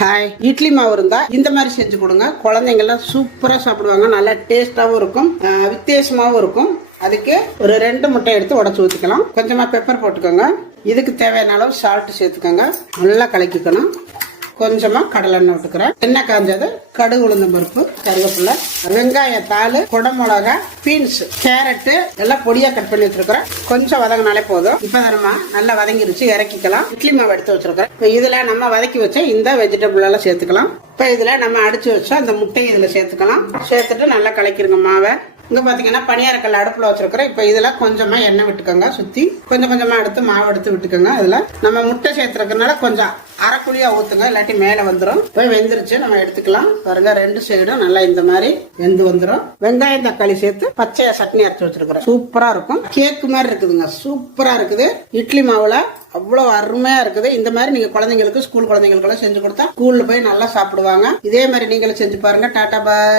Hi, idli மாவு இருந்தா இந்த மாதிரி செஞ்சு கொடுங்க. குழந்தைங்க எல்லாம் சூப்பரா சாப்பிடுவாங்க. நல்லா டேஸ்டாவும் இருக்கும், வித்தியாசமாவும் இருக்கும். அதுக்கு ஒரு 2 முட்டை எடுத்து உடச்சு ஊற்றிக்கலாம். கொஞ்சமா பெப்பர் போட்டுக்கோங்க. இதுக்கு தேவையான அளவு சால்ட் சேர்த்துக்கோங்க. நல்லா கலக்கிக்கணும். கொஞ்சமா கடலை எண்ணெய் விட்டுக்கிறேன். எண்ணெய் காஞ்சது கடுகு, உளுந்தம் பருப்பு, கருவேப்பிலை, வெங்காயத்தாள், குடமிளகா, பீன்ஸ், கேரட்டு எல்லாம் பொடியா கட் பண்ணி வச்சிருக்கிறேன். கொஞ்சம் வதங்கினாலே போதும். இப்ப நம்ம நல்லா வதங்கிருச்சு, இறக்கிக்கலாம். இட்லி மாவு எடுத்து வச்சிருக்கிறேன். இப்ப இதுல நம்ம வதக்கி வச்ச இந்த வெஜிடபிள் எல்லாம் சேர்த்துக்கலாம். இப்ப இதுல நம்ம அடிச்சு வச்ச அந்த முட்டையை இதுல சேர்த்துக்கலாம். சேர்த்துட்டு நல்லா கலக்கிருங்க மாவை. இங்க பாத்தீங்கன்னா பனியாரக்கல் அடுப்புல வச்சிருக்கிறேன். இப்ப இதுல கொஞ்சமா எண்ணெய் விட்டுக்கோங்க. சுத்தி கொஞ்சம் கொஞ்சமா எடுத்து மாவு எடுத்து விட்டுக்கோங்க. இதுல நம்ம முட்டை சேர்த்துறதுனால கொஞ்சம் அரைக்குழியா ஊத்துங்க, இல்லாட்டி மேல வந்துடும். இப்ப வெந்துருச்சு, நம்ம எடுத்துக்கலாம். பாருங்க, 2 சைடும் நல்லா இந்த மாதிரி வெந்து வந்துடும். வெங்காயம் தக்காளி சேர்த்து பச்சையா சட்னி அரைச்சு வச்சிருக்கிறேன். சூப்பரா இருக்கும். கேக்கு மாதிரி இருக்குதுங்க. சூப்பரா இருக்குது. இட்லி மாவுல அவ்வளவு அருமையா இருக்குது. இந்த மாதிரி நீங்க குழந்தைங்களுக்கு, ஸ்கூல் குழந்தைங்களுக்கு எல்லாம் செஞ்சு கொடுத்தா ஸ்கூல்ல போய் நல்லா சாப்பிடுவாங்க. இதே மாதிரி நீங்களும் செஞ்சு பாருங்க. டாடா பாய்.